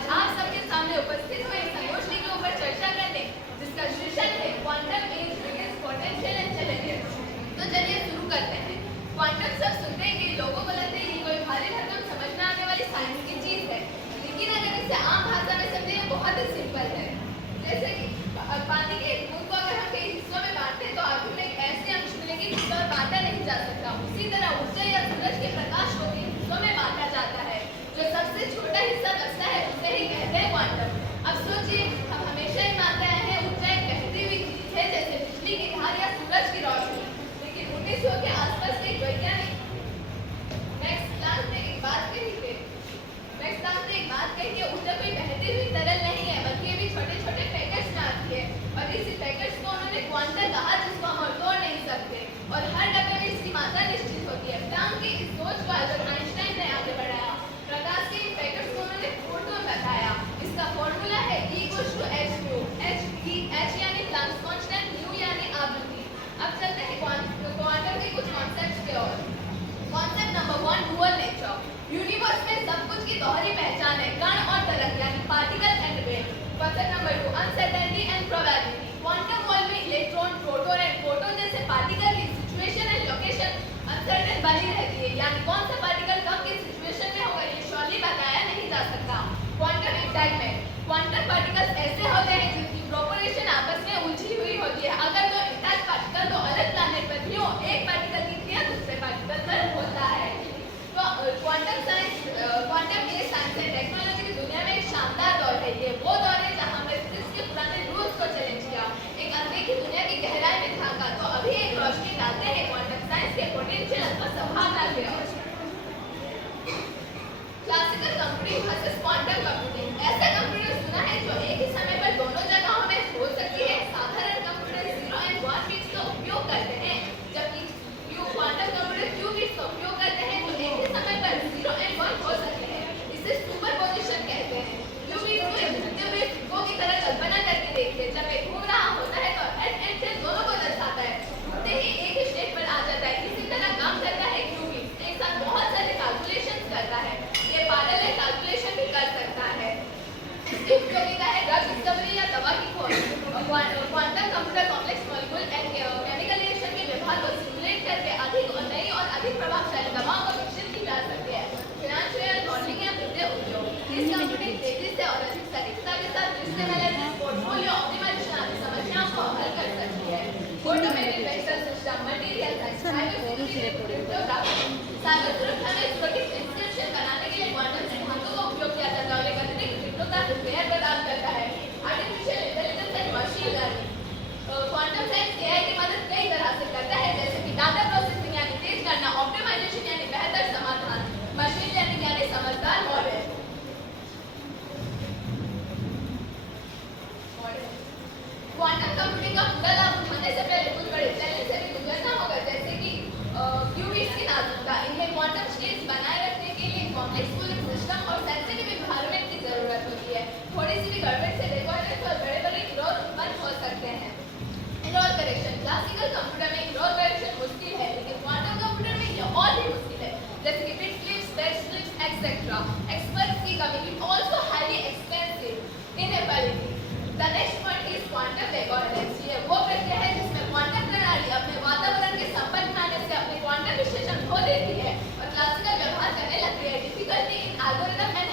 आज आप सबके सामने उपस्थित हुए इस संगोष्ठी के ऊपर चर्चा करने जिसका शीर्षक है quantum age begins potential and challenges. तो चलिए शुरू करते हैं। क्वांटम सब सुनते ही लोगों को लगता है कि कोई भारी भरकम समझ में आने वाली साइंस की चीज है, लेकिन अगर इसे आम भाषा में समझे ये बहुत ही सिंपल है। जैसे कि पानी के एक बूंद को अगर हम कई हिस्सों में बांटते हैं तो आखिर में एक ऐसी अंश मिलेगी जिस पर बांटा नहीं जा सकता। उसी तरह ऊर्जा या सूरज के प्रकाश को तीन हिस्सों में बांटा जाता है। जो सबसे छोटा हिस्सा बचता है उसे ही कहते हैं क्वांटम। अब सोचिए, हम हमेशा ही मानते आए हैं ऊर्जा एक बहती हुई चीज है, जैसे बिजली की धार या सूरज की रोशनी। लेकिन 1900 के आसपास एक वैज्ञानिक मैक्स प्लांक ने एक बात कही कि ऊर्जा कोई बहती हुई तरल नहीं है, बल्कि ये भी छोटे छोटे पैकेट्स में आती है। और इसी पैकेट्स को उन्होंने क्वांटम कहा, जिसको हम तोड़ नहीं सकते, और हर डब्बे में इसकी मात्रा निश्चित होती है। प्लांक की इस सोच को अल्बर्ट आइंस्टाइन ने आगे बढ़ाया। प्रकाश के इन पैकेट्स को उन्होंने फोटोन बताया। इसका फॉर्मूला है E=hν। H यानी प्लांक्स कांस्टेंट, μ यानी आवृत्ति। अब चलते हैं क्वांटम के कुछ कॉन्सेप्ट्स की ओर। Concept number 1, dual nature. Universe में सब कुछ की दोहरी पहचान है, कण और तरंग यानी particle and wave. Concept number 2, uncertainty and probability. Quantum world में इलेक्ट्रॉन, प्रोटॉन एंड फोटॉन जैसे पार्टिकल की सिचुएशन एंड लोकेशन अनसर्टेन बनी रहती है, यानी कौन सा पार्टिकल कब किस सिचुएशन में होगा ये श्योरली बताया नहीं जा सकता। क्वांटम एंटांगलमेंट। क्वांटम पार्टिकल्स ऐसे होते हैं जिनकी प्रोपोर्शन आपस में उलझी हुई होती है। अगर दो इंटैक्ट पार्टिकल दो अलग प्लैनेट पर भी हो, एक पार्टिकल की क्रिया दूसरे पार्टिकल पर होता है। तो क्वांटम ये साइंस एंड टेक्नोलॉजी की दुनिया में एक शानदार दौर है। ये वो दौर है जहां हमने फिजिक्स के पुराने रूल्स को चैलेंज किया, एक अनदेखी दुनिया की गहराई में झांका। तो अभी एक रोशनी डालते हैं क्वांटम साइंस के पोटेंशियल और संभावना की ओर। Classical computing versus quantum computing. ऐसा कंप्यूटर सुना है जो एक ही समय पर दोनों जगहों में हो सकती है। साधारण कंप्यूटर 0 और 1 बिट्स का उपयोग करते हैं, जबकि क्वांटम कंप्यूटर q बिट्स का उपयोग करते हैं जो एक ही समय पर 0 और 1 हो सकते हैं। इसे सुपरपोजिशन कहते हैं। q बिट्स को एक घूमते हुए सिक्कों की तरह कल्पना करके देखिए। जब ये घूम रहा होता है तो h and tail दोनों को दर्शाता है, घूमते ही एक ही स्टेट पर आ जाता है। इसी तरह काम करता है q बिट्स, एक साथ बहुत सारे कैलकुलेशंस करता है। ये पैरेलल कैलकुलेशन भी कर सकता है। इसकी उपयोगिता है ड्रग डिस्कवरी या दवा की खोज। Quantum computer complex molecule and chemical reaction के व्यवहार को सिमुलेट करके अधिक और नई और अधिक प्रभावशाली दवाओं को विकसित की जा सकती है। फाइनेंशियल मॉडलिंग या वित्तीय उद्योग। इस कंप्यूटिंग तेजी से और अधिक सटीकता के साथ रिस्क एनालिसिस, पोर्टफोलियो ऑप्टिमाइजेशन आदि समस्याओं को हल कर सकती है। Automated vehicle system, material science, cyber सुरक्षा में सुरक्षित इंस्क्रिप्शन बनाने के लिए क्वांटम सिद्धांतों का उपयोग किया जाता है और एक अतिरिक्त विद्युतता प्रदान करता है। Artificial intelligence and machine learning. Quantum science AI की मदद कई तरह से करता है, जैसे कि डाटा प्रोसेसिंग यानी तेज करना, ऑप्टिमाइजेशन यानी बेहतर समाधान, मशीन लर्निंग यानी समझदार मॉडल। क्वांटम कंप्यूटिंग का पूरा लाभ उठाने से पहले कुछ बड़े चैलेंज से भी गुजरना होगा, जैसे कि क्यूबिट्स की नाजुकता। इन्हें क्वांटम स्टेट्स बनाए रखने के लिए कॉम्प्लेक्स कूलिंग सिस्टम और सेंसिटिव एनवायरनमेंट की जरूरत होती है। थोड़ी सी भी गड़बड़ से रिकॉर्डेड और बड़े-बड़े इरर उत्पन्न हो सकते हैं। Error correction. क्लासिकल कंप्यूटर में इरर करेक्शन मुश्किल है, लेकिन क्वांटम कंप्यूटर में यह और भी मुश्किल है, जैसे कि bit flips, back flips etcetera. Experts की कमी also highly expensive inability. The next point is quantum decoherence. ये वो प्रक्रिया है जिसमें क्वांटम प्रणाली अपने वातावरण के संपर्क में आने से अपने क्वांटम विश्लेषण खो देती है और क्लासिकल व्यवहार करने लगती है। Difficulty in algorithm and